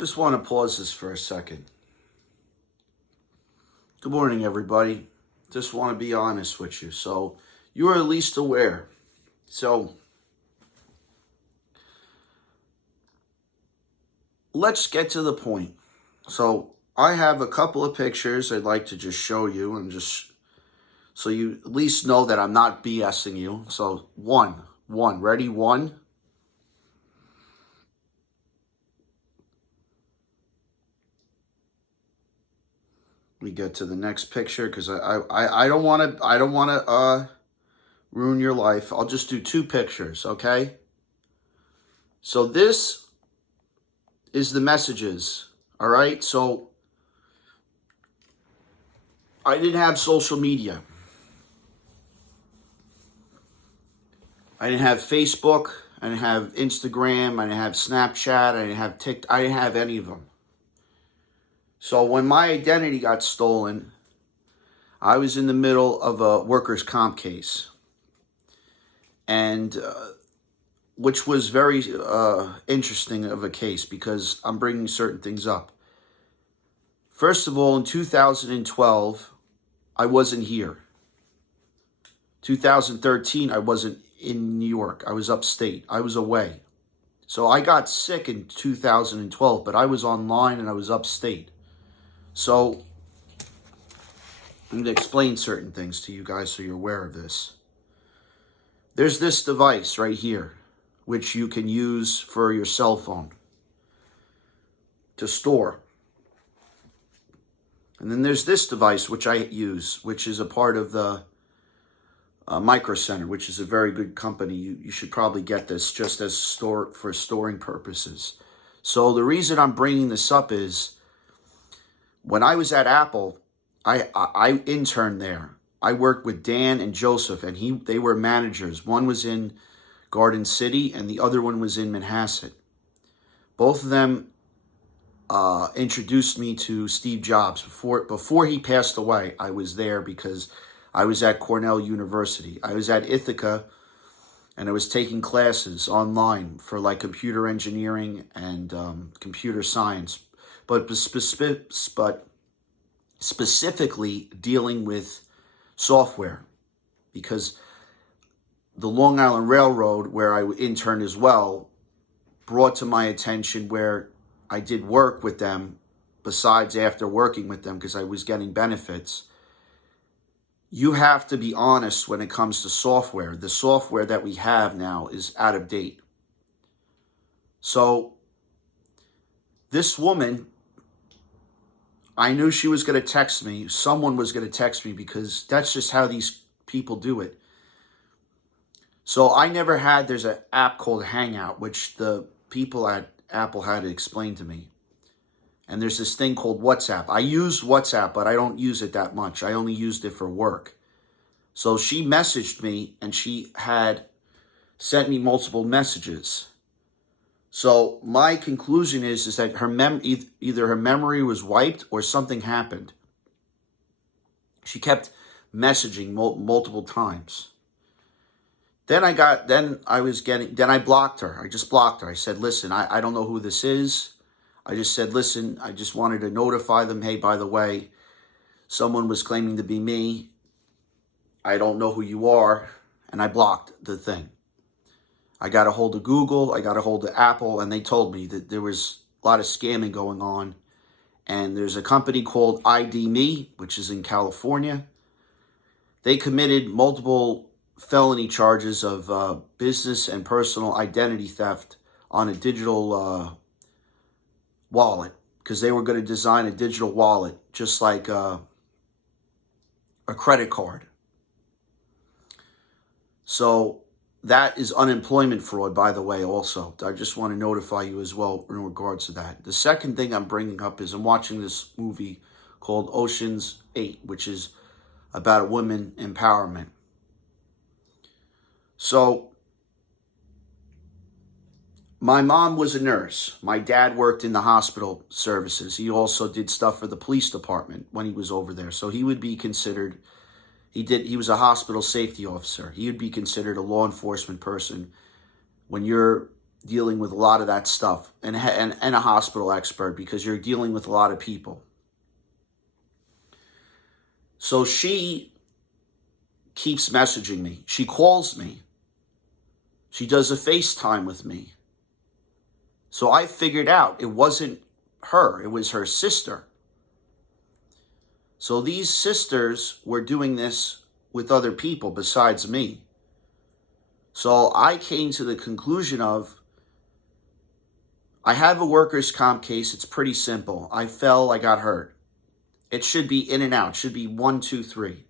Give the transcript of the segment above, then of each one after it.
Just want to pause this for a second. Good morning, everybody. Just want to be honest with you. So you are at least aware. So let's get to the point. So I have a couple of pictures I'd like to just show you and just so you at least know that I'm not BSing you. So one, ready? One. Let me get to the next picture because I don't want to ruin your life. I'll just do two pictures, okay? So this is the messages, all right? So I didn't have social media. I didn't have Facebook. I didn't have Instagram. I didn't have Snapchat. I didn't have TikTok. I didn't have any of them. So when my identity got stolen, I was in the middle of a workers' comp case, and which was very interesting of a case because I'm bringing certain things up. First of all, in 2012, I wasn't here. 2013, I wasn't in New York. I was upstate. I was away. So I got sick in 2012, but I was online and I was upstate. So I'm going to explain certain things to you guys so you're aware of this. There's this device right here, which you can use for your cell phone to store. And then there's this device, which I use, which is a part of the Micro Center, which is a very good company. You should probably get this just as for storing purposes. So the reason I'm bringing this up is when I was at Apple, I interned there. I worked with Dan and Joseph, and they were managers. One was in Garden City, and the other one was in Manhasset. Both of them introduced me to Steve Jobs. Before he passed away, I was there because I was at Cornell University. I was at Ithaca, and I was taking classes online for like computer engineering and computer science, but specifically dealing with software, because the Long Island Railroad, where I interned as well, brought to my attention where I did work with them, besides after working with them, because I was getting benefits. You have to be honest when it comes to software. The software that we have now is out of date. So this woman, I knew she was going to text me. Someone was going to text me because that's just how these people do it. So I never had, there's an app called Hangout, which the people at Apple had to explain to me. And there's this thing called WhatsApp. I use WhatsApp, but I don't use it that much. I only used it for work. So she messaged me, and she had sent me multiple messages. So my conclusion is that either her memory was wiped or something happened. She kept messaging multiple times. Then I blocked her. I just blocked her. I said, listen, I don't know who this is. I just said, listen, I just wanted to notify them, hey, by the way, someone was claiming to be me. I don't know who you are. And I blocked the thing. I got a hold of Google, I got a hold of Apple, and they told me that there was a lot of scamming going on. And there's a company called ID Me, which is in California. They committed multiple felony charges of business and personal identity theft on a digital wallet, because they were going to design a digital wallet just like a credit card. So that is unemployment fraud, by the way, also. I just want to notify you as well in regards to that. The second thing I'm bringing up is I'm watching this movie called Ocean's 8, which is about a woman empowerment. So my mom was a nurse. My dad worked in the hospital services. He also did stuff for the police department when he was over there. So he would be considered, he was a hospital safety officer. He would be considered a law enforcement person when you're dealing with a lot of that stuff, and a hospital expert, because you're dealing with a lot of people. So she keeps messaging me. She calls me. She does a FaceTime with me. So I figured out it wasn't her, it was her sister. So these sisters were doing this with other people besides me. So I came to the conclusion of, I have a workers' comp case. It's pretty simple. I fell, I got hurt. It should be in and out. It should be 1, 2, 3.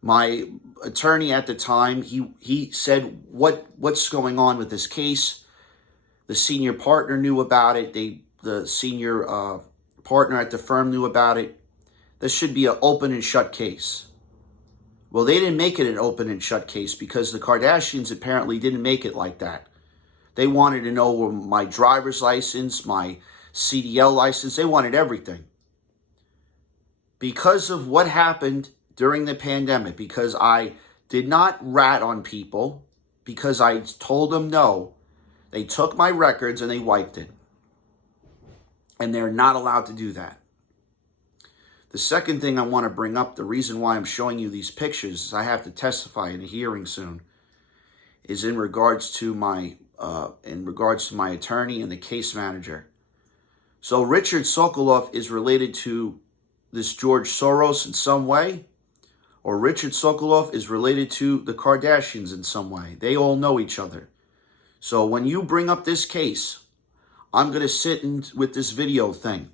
My attorney at the time, he said, what's going on with this case? The senior partner knew about it. The senior partner at the firm knew about it. This should be an open and shut case. Well, they didn't make it an open and shut case because the Kardashians apparently didn't make it like that. They wanted to know my driver's license, my CDL license. They wanted everything. Because of what happened during the pandemic, because I did not rat on people, because I told them no, they took my records and they wiped it. And they're not allowed to do that. The second thing I want to bring up, the reason why I'm showing you these pictures, is I have to testify in a hearing soon, is in regards to my attorney and the case manager. So Richard Sokolov is related to this George Soros in some way, or Richard Sokolov is related to the Kardashians in some way. They all know each other. So when you bring up this case, I'm going to sit with this video thing.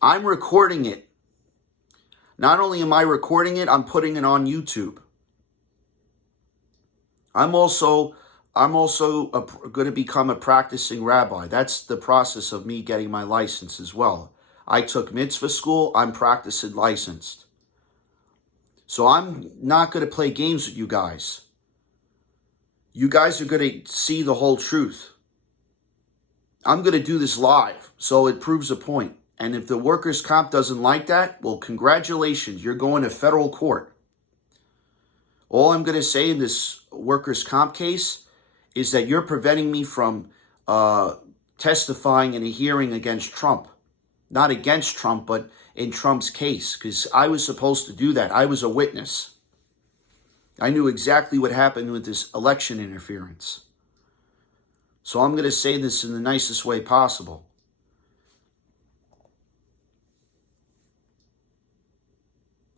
I'm recording it. Not only am I recording it, I'm putting it on YouTube. I'm also going to become a practicing rabbi. That's the process of me getting my license as well. I took mitzvah school. I'm practicing licensed. So I'm not going to play games with you guys. You guys are going to see the whole truth. I'm going to do this live, so it proves a point. And if the workers' comp doesn't like that, well, congratulations, you're going to federal court. All I'm going to say in this workers' comp case is that you're preventing me from testifying in a hearing against Trump. Not against Trump, but in Trump's case, because I was supposed to do that. I was a witness. I knew exactly what happened with this election interference. So I'm going to say this in the nicest way possible.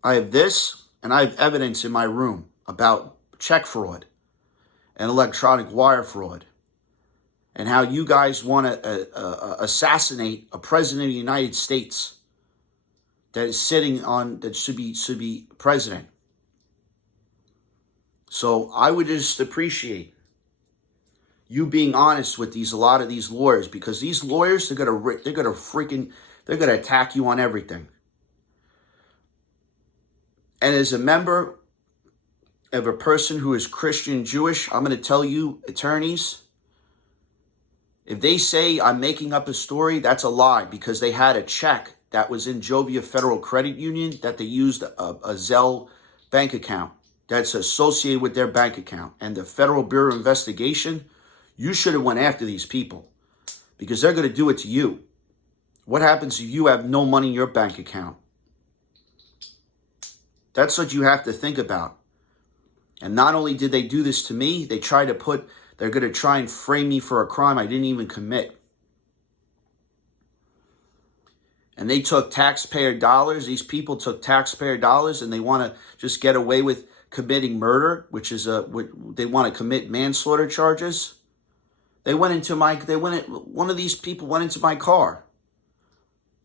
I have this, and I have evidence in my room about check fraud and electronic wire fraud, and how you guys want to assassinate a president of the United States that is sitting on, that should be president. So I would just appreciate you being honest with a lot of these lawyers, because these lawyers, they're gonna attack you on everything. And as a member of a person who is Christian Jewish, I'm going to tell you, attorneys, if they say I'm making up a story, that's a lie, because they had a check that was in Jovia Federal Credit Union that they used a Zelle bank account that's associated with their bank account. And the Federal Bureau of Investigation, you should have went after these people, because they're going to do it to you. What happens if you have no money in your bank account? That's what you have to think about. And not only did they do this to me, they're going to try and frame me for a crime I didn't even commit. And they took taxpayer dollars. These people took taxpayer dollars, and they want to just get away with committing murder, which is they want to commit manslaughter charges. One of these people went into my car.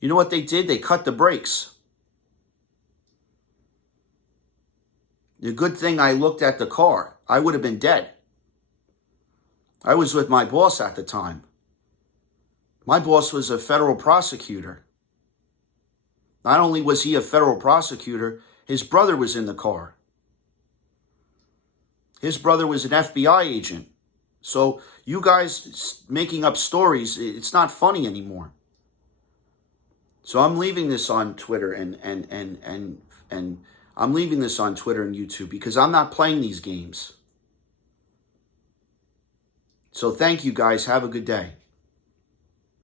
You know what they did? They cut the brakes. The good thing I looked at the car. I would have been dead. I was with my boss at the time. My boss was a federal prosecutor. Not only was he a federal prosecutor, his brother was in the car. His brother was an FBI agent. So you guys making up stories, it's not funny anymore. So I'm leaving this on Twitter and I'm leaving this on Twitter and YouTube, because I'm not playing these games. So thank you guys. Have a good day.